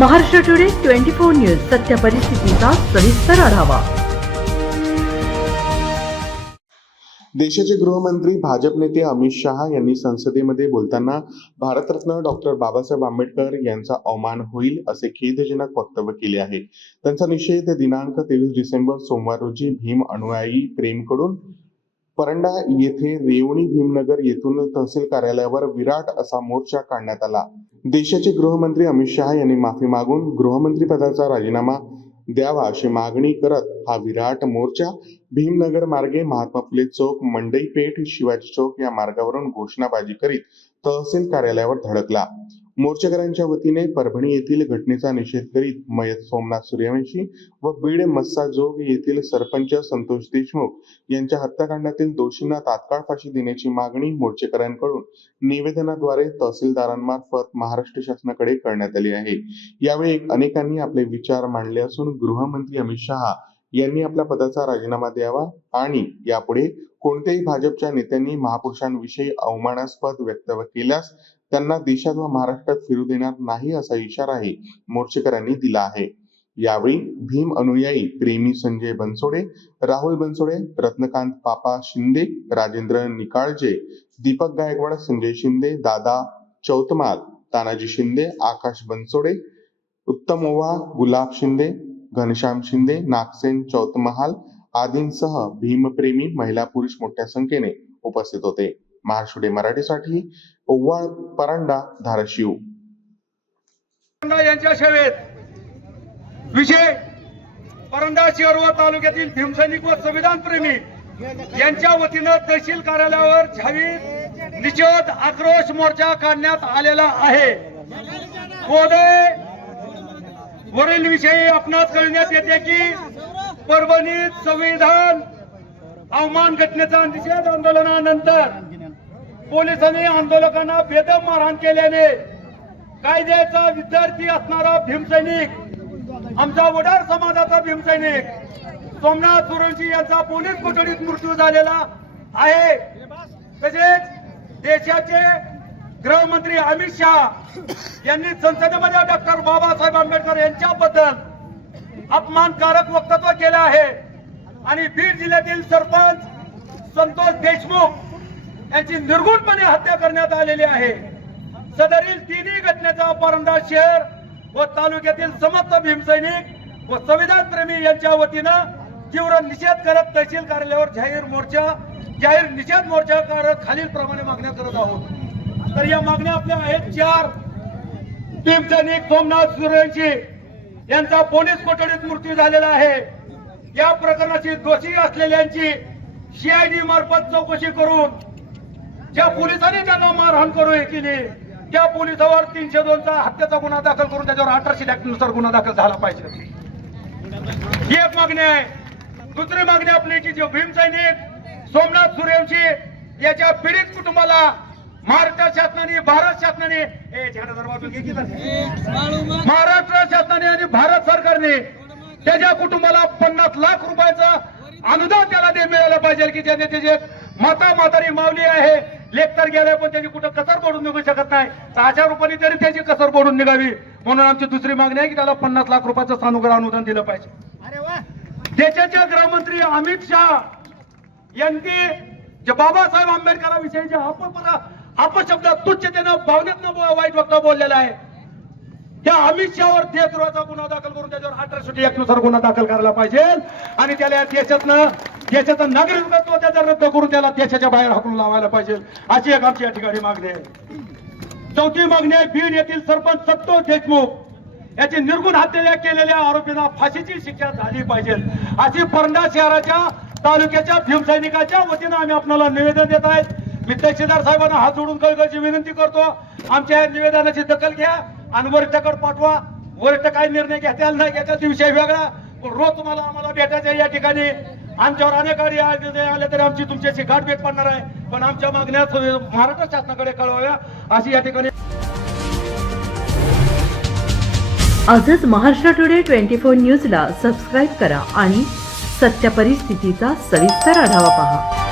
Maharashtra today twenty four news सत्य परिस्थितीचा सविस्तर आढावा. देशाचे गृहमंत्री भाजप नेते अमित शहा यांनी संसदेमध्ये बोलताना भारतरत्न डॉक्टर बाबासाहेब आंबेडकर यांचा अवमान होईल असे खेदजनक वक्तव्य केले आहे. त्यांचा निषेध दिनांक तेवीस डिसेंबर सोमवार रोजी भीम अनुयायी प्रेमकडून परंडा येथे रेवणी भीमनगर येथून तहसील कार्यालयावर विराट असा मोर्चा काढण्यात आला. देशाचे गृहमंत्री अमित शहा यांनी माफी मागून गृहमंत्री पदाचा राजीनामा द्यावा अशी मागणी करत हा विराट मोर्चा भीमनगर मार्गे महात्मा फुले चौक मंडई पेठ शिवाजी चौक या मार्गावरून घोषणाबाजी करीत तहसील कार्यालयावर धडकला. मोर्चेकऱ्यांच्या वतीने परभणी येथील घटनेचा निषेध करीत मयत सोमनाथ सूर्यवंशी व बीड मस्साजोग येथील सरपंच संतोष देशमुख यांच्या हत्याकांडातील दोषींना तात्काळ फाशी देण्याची मागणी मोर्चेकऱ्यांकडून निवेदनाद्वारे तहसीलदारांमार्फत महाराष्ट्र शासनाकडे करण्यात आली आहे. यावेळी अनेकांनी आपले विचार मांडले असून गृहमंत्री अमित शहा यांनी आपल्या पदाचा राजीनामा द्यावा आणि यापुढे कोणत्याही भाजपच्या नेत्यांनी महापुरुषांविषयी अवमानास्पद वक्तव्य केल्यास त्यांना देशात व महाराष्ट्रात फिरू देणार नाही असा इशाराही मोर्चेकऱ्यांनी दिला आहे. यावेळी भीम अनुयायी प्रेमी संजय बनसोडे राहुल बनसोडे रत्नकांत पापा शिंदे राजेंद्र निकाळजे दीपक गायकवाड संजय शिंदे दादा चौतमाल तानाजी शिंदे आकाश बनसोडे उत्तम ओवा गुलाब शिंदे घनश्याम शिंदे नागसेन चौतमहाल आदींसह भीमप्रेमी महिला पुरुष मोठ्या संख्येने उपस्थित होते. महाराष्ट्र मराठीसाठी. ओव्हाळ परांडा धाराशिव. यांच्या सेवेत विजय परंडा शिरोवा तालुक्यातील भीमसैनिक व संविधान प्रेमी यांच्या वतीनं तहसील कार्यालयावर जाहीर निषेध आक्रोश मोर्चा काढण्यात आलेला आहे. महोदय वरील विषयी आपणास कळण्यात येते की परभणीत संविधान अवमान घटनेचा निषेध आंदोलनानंतर पोलिसांनी आंदोलकांना बेदम मारहाण केल्याने कायद्याचा विद्यार्थी असणारा भीमसैनिक आमचा वडार समाजाचा भीमसैनिक सोमनाथ सुरवंशी यांचा पोलीस कोठडीत मृत्यू झालेला आहे. तसेच देशाचे गृहमंत्री अमित शहा यांनी संसदेमध्ये डॉक्टर बाबासाहेब आंबेडकर यांच्याबद्दल अपमानकारक वक्तव्य केलं आहे. आणि बीड जिल्ह्यातील सरपंच संतोष देशमुख यांची निर्गुणपणे हत्या करण्यात आलेली आहे. सदरील तिन्ही घटनेचा परंदा शहर व तालुक्यातील समस्त भीमसैनिक व संविधान प्रेमी यांच्या वतीनं तीव्र निषेध करत तहसील कार्यालयावर जाहीर मोर्चा जाहीर निषेध मोर्चा करत खालील प्रमाणे मागण्या करत आहोत. तर या मागण्या आपल्या आहेत चार. भीमसैनिक सोमनाथ सूर्यवंशी यांचा पोलीस कोठडीत मृत्यू झालेला आहे. या प्रकरणाची दोषी असलेल्यांची सीआयडी मार्फत चौकशी करून ज्या पोलिसांनी त्यांना मारहाण करू केली त्या पोलिसावर तीनशे दोनचा हत्येचा गुन्हा दाखल करून त्याच्यावर अठराशे नुसार गुन्हा दाखल झाला पाहिजे. ही एक मागणी आहे. दुसरी मागणी आपली की जे भीम सैनिक सोमनाथ सूर्यवंशी याच्या पीडित कुटुंबाला महाराष्ट्र शासनाने भारत शासनाने ए, महाराष्ट्र शासनाने आणि भारत सरकारने त्याच्या कुटुंबाला पन्नास लाख रुपयाचं अनुदान त्याला दे मिळालं पाहिजे की ज्याने त्याचे माता म्हातारी मावली आहे. लेख तर गेलाय पण त्याची कुठं कसर पडून निघू शकत नाही. तर अशा रूपाने तरी त्याची कसर पडून निघावी. म्हणून आमची दुसरी मागणी आहे की त्याला पन्नास लाख रुपयाचं सानुग्रह अनुदान दिलं पाहिजे. देशाचे गृहमंत्री अमित शहा यांनी जे बाबासाहेब आंबेडकरांविषयी जे अपप्र अपशब्द तुच्छतेनं भावनेतनं वाईट वक्तव्य बोललेला आहे. त्या अमित शहावर देशद्रोहाचा गुन्हा दाखल करून त्याच्यावर अठराशे एक नुसार गुन्हा दाखल करायला पाहिजे. आणि त्याला देशातनं देशाचं नागरिकत्व त्याचा रद्द करून त्याला देशाच्या बाहेर हाकून लावायला पाहिजे. अशी एक आमची या ठिकाणी मागणी आहे. चौथी मागणी आहे बीड येथील सरपंच सत्तोष देशमुख याची निर्गुण हत्या केलेल्या आरोपींना फाशीची शिक्षा झाली पाहिजे. अशी परंडा शहराच्या तालुक्याच्या भीमसैनिकाच्या वतीनं आम्ही आपल्याला निवेदन देत आहेत. मी तहसीलदार साहेबांना हात जोडून कळकळची विनंती करतो. आमच्या या निवेदनाची दखल घ्या आणि वरिष्ठाकडे पाठवा. वरिष्ठ काय निर्णय घेताल नाही घेताल विषय वेगळा. पण रोज तुम्हाला आम्हाला भेटायचं या ठिकाणी. आमच्यावर अनेक कार्य आले तरी आमची तुमच्याशी गाठभेट पडणार आहे. पण आमच्या मागण्या महाराष्ट्र शासनाकडे कळवाव्या अशी या ठिकाणी आजच महाराष्ट्र टुडे ट्वेंटी फोर न्यूजला सबस्क्राईब करा आणि सत्य परिस्थितीचा सविस्तर आढावा पहा.